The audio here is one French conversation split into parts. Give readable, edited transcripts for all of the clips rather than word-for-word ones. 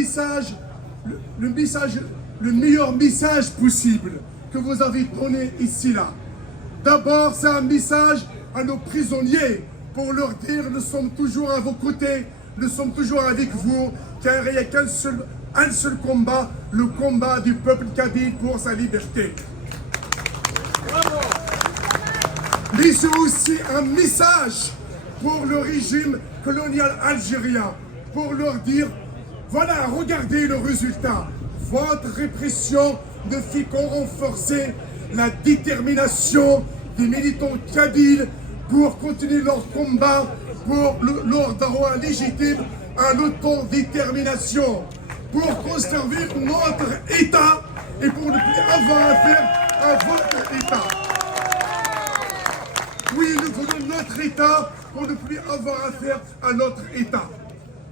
message, le meilleur message possible que vous avez donné ici là. D'abord, c'est un message à nos prisonniers pour leur dire nous sommes toujours à vos côtés, nous sommes toujours avec vous, car il n'y a un seul combat, le combat du peuple kabyle pour sa liberté. Mais c'est aussi un message pour le régime colonial algérien, pour leur dire, voilà, regardez le résultat. Votre répression ne fait qu'en renforcer la détermination des militants kabyles pour continuer leur combat pour leur droit légitime à l'autodétermination, pour conserver notre État et pour ne plus avoir affaire à votre État. Oui, nous voulons notre État pour ne plus avoir affaire à notre État.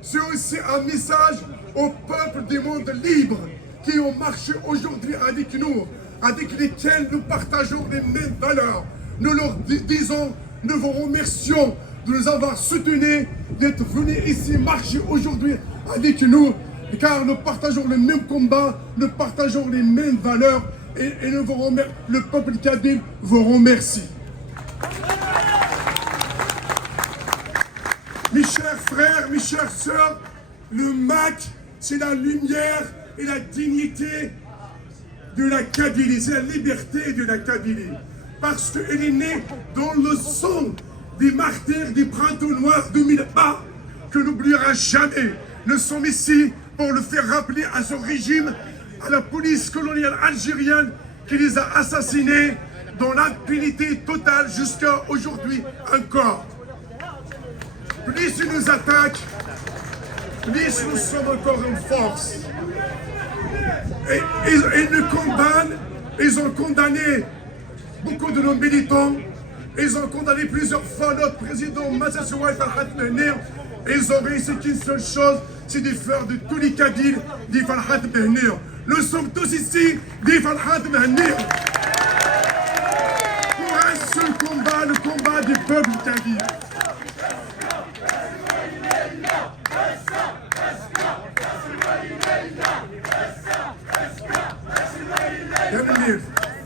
C'est aussi un message au peuple du monde libre qui ont marché aujourd'hui avec nous, avec lesquels nous partageons les mêmes valeurs. Nous leur disons, nous vous remercions de nous avoir soutenus, d'être venus ici marcher aujourd'hui avec nous, car nous partageons le même combat, nous partageons les mêmes valeurs et nous vous remercions, le peuple kabyle vous remercie. Mes chers frères, mes chères sœurs, le MAC, c'est la lumière et la dignité de la Kabylie, c'est la liberté de la Kabylie. Parce qu'elle est née dans le sang des martyrs du printemps noir 2001, que n'oubliera jamais. Nous sommes ici pour le faire rappeler à ce régime, à la police coloniale algérienne qui les a assassinés dans l'impunité totale jusqu'à aujourd'hui encore. Plus ils nous attaquent, plus nous sommes encore en force. Et ils nous condamnent, ils ont condamné beaucoup de nos militants, ils ont condamné plusieurs fois notre président Massas Ouaï Farhat Mehnir, et ils ont réussi qu'une seule chose, c'est de faire de tous les Kabyles des Farhat Mehnir. Nous sommes tous ici des Farhat Mehnir. Pour un seul combat, le combat du peuple kabyle.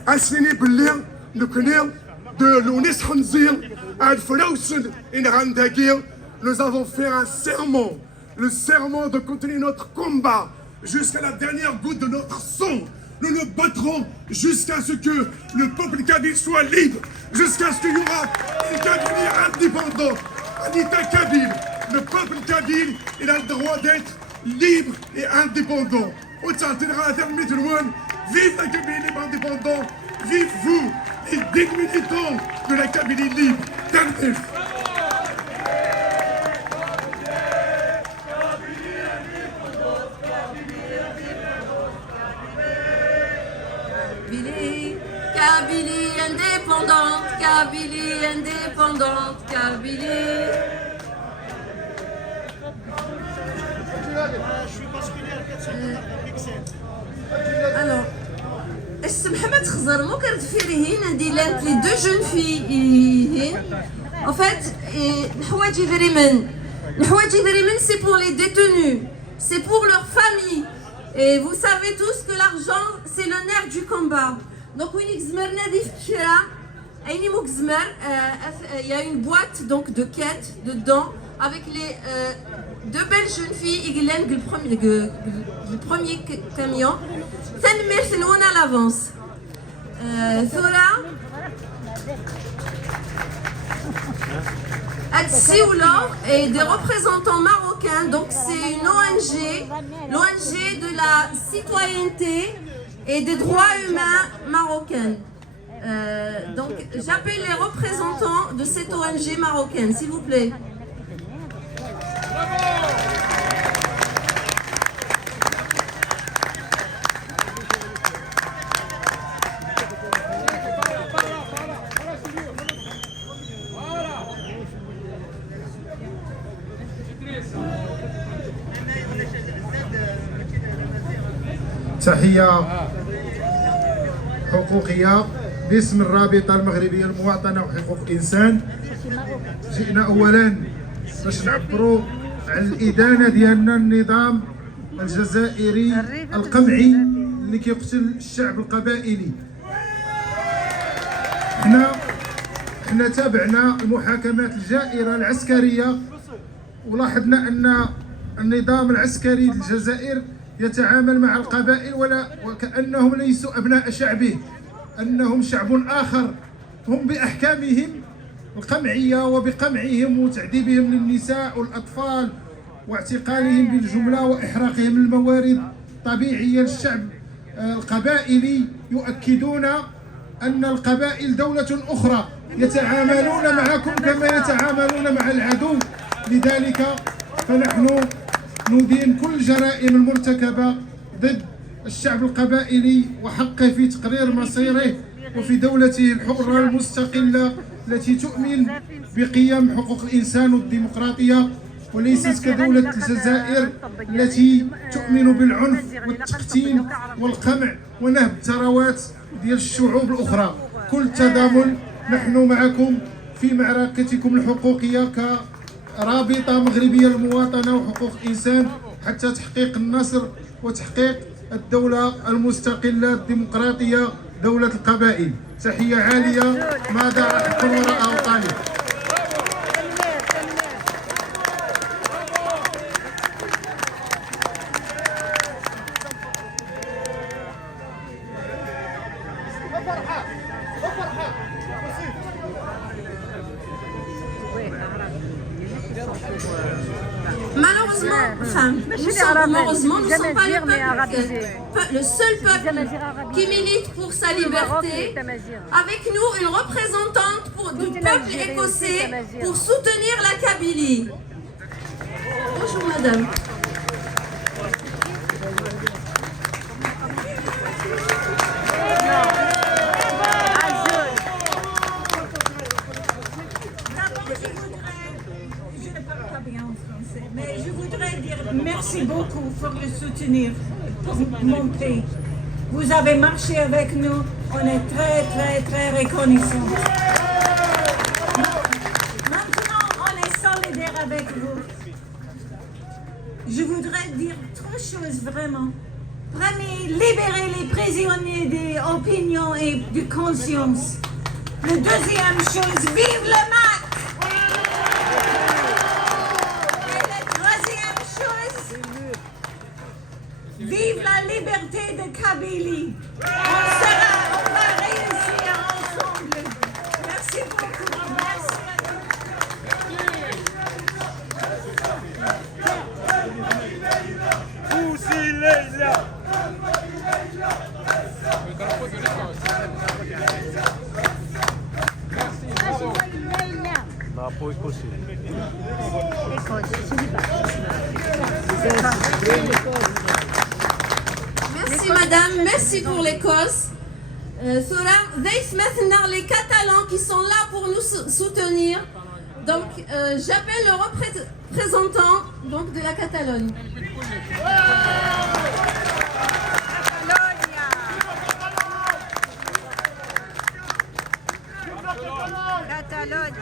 أسني بالله نكنير de l'Ounis Hanzir à Al-Fawsen et Randagir, nous avons fait un serment, le serment de continuer notre combat jusqu'à la dernière goutte de notre sang. Nous nous battrons jusqu'à ce que le peuple kabyle soit libre, jusqu'à ce qu'il y aura un Kabylie indépendant, un État kabyle. Le peuple kabyle, il a le droit d'être libre et indépendant. Vive la Kabylie libre indépendant, vive vous, les dignes militants de la Kabylie libre. Tanif. Kabylie indépendante, Kabylie indépendante, Kabylie. Alors, السمحة ما تخزر مو كتفيري هنا ندير لي دو جون في en fait الحوايج دريمن c'est pour les détenus, c'est pour leurs familles et vous savez tous que l'argent c'est le nerf du combat. Donc وين زمرنا دي في الكرا ايني موك زمر il y a une boîte donc de quêtes dedans avec les deux belles jeunes filles le premier camion. Nous on à l'avance. Thora, Adsioula et des représentants marocains. Donc c'est une ONG, l'ONG de la citoyenneté et des droits humains marocains. Donc j'appelle les représentants de cette ONG marocaine, s'il vous plaît. تحية حقوقية باسم الرابطة المغربية المواطنة وحقوق الإنسان. جئنا أولا باش نعبروا على الإدانة ديالنا النظام الجزائري القمعي اللي كيقتل الشعب القبائلي. احنا تابعنا المحاكمات الجائرة العسكرية، ولاحظنا أن النظام العسكري الجزائر يتعامل مع القبائل وكأنهم ليسوا أبناء شعبه، أنهم شعب آخر. هم بأحكامهم القمعية وبقمعهم وتعذيبهم للنساء والأطفال واعتقالهم بالجملة وإحراقهم الموارد الطبيعية للشعب القبائلي يؤكدون أن القبائل دولة أخرى يتعاملون معكم كما يتعاملون مع العدو. لذلك فنحن ندين كل الجرائم المرتكبة ضد الشعب القبائلي وحقه في تقرير مصيره وفي دولته الحرة المستقلة التي تؤمن بقيم حقوق الإنسان والديمقراطية، وليست كدولة الجزائر التي تؤمن بالعنف والتقتيل والقمع ونهب الثروات ديال الشعوب الأخرى. كل تضامن، نحن معكم في معركتكم الحقوقية كرابطة مغربية للمواطنة وحقوق الإنسان حتى تحقيق النصر وتحقيق الدولة المستقلة الديمقراطية دولة القبائل. تحية عالية، ما دار حق وراء أوطانه. Malheureusement, nous ne sommes pas le seul peuple qui milite pour sa liberté. Avec nous, une représentante du peuple écossais pour soutenir la Kabylie. Bonjour madame. Mais je voudrais dire merci beaucoup pour le soutenir, pour mon pays. Vous avez marché avec nous, on est très reconnaissants. Maintenant, on est solidaires avec vous. Je voudrais dire trois choses vraiment. Premier, libérer les prisonniers des opinions et de conscience. La deuxième chose, vive le MAC! Vive la liberté de Kabylie. On va réussir ensemble. Merci beaucoup. Merci madame, merci pour l'Écosse. Les Catalans qui sont là pour nous soutenir. Donc j'appelle le représentant donc, de la Catalogne. Catalogne.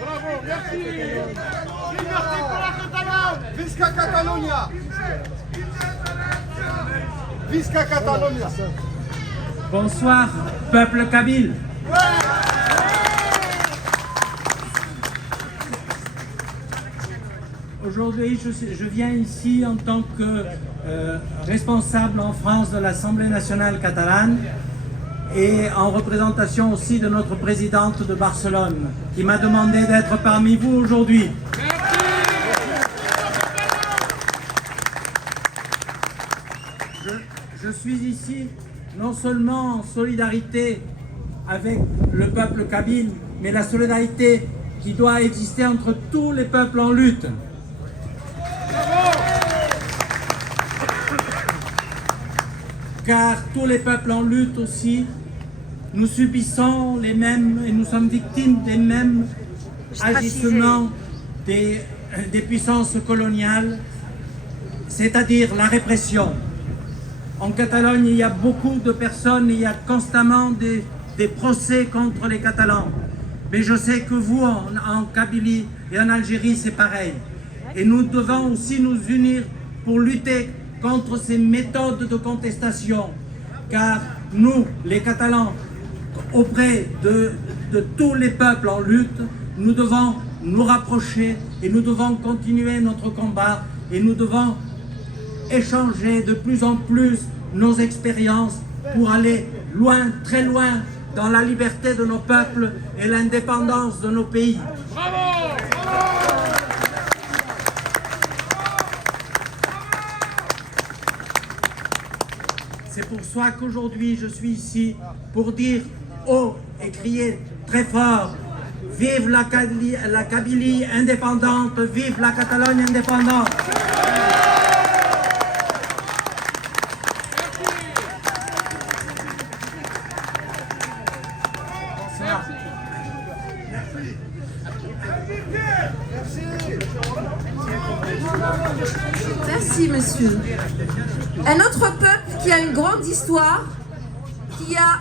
Bravo, merci. Liberté pour la Catalogne. Visca Catalunya. Visca Catalunya. Bonsoir, peuple kabyle. Aujourd'hui, je viens ici en tant que responsable en France de l'Assemblée nationale catalane et en représentation aussi de notre présidente de Barcelone qui m'a demandé d'être parmi vous aujourd'hui. Je suis ici non seulement en solidarité avec le peuple kabyle, mais la solidarité qui doit exister entre tous les peuples en lutte. Car tous les peuples en lutte aussi, nous subissons les mêmes et nous sommes victimes des mêmes agissements des puissances coloniales, c'est-à-dire la répression. En Catalogne, il y a beaucoup de personnes, il y a constamment des procès contre les Catalans. Mais je sais que vous, en Kabylie et en Algérie, c'est pareil. Et nous devons aussi nous unir pour lutter contre ces méthodes de contestation. Car nous, les Catalans, auprès de tous les peuples en lutte, nous devons nous rapprocher et nous devons continuer notre combat et nous devons échanger de plus en plus nos expériences pour aller loin, très loin, dans la liberté de nos peuples et l'indépendance de nos pays. Bravo! C'est pour ça qu'aujourd'hui je suis ici pour dire haut et crier très fort: vive la Kabylie indépendante, vive la Catalogne indépendante. Merci, monsieur. Un autre peuple qui a une grande histoire, qui a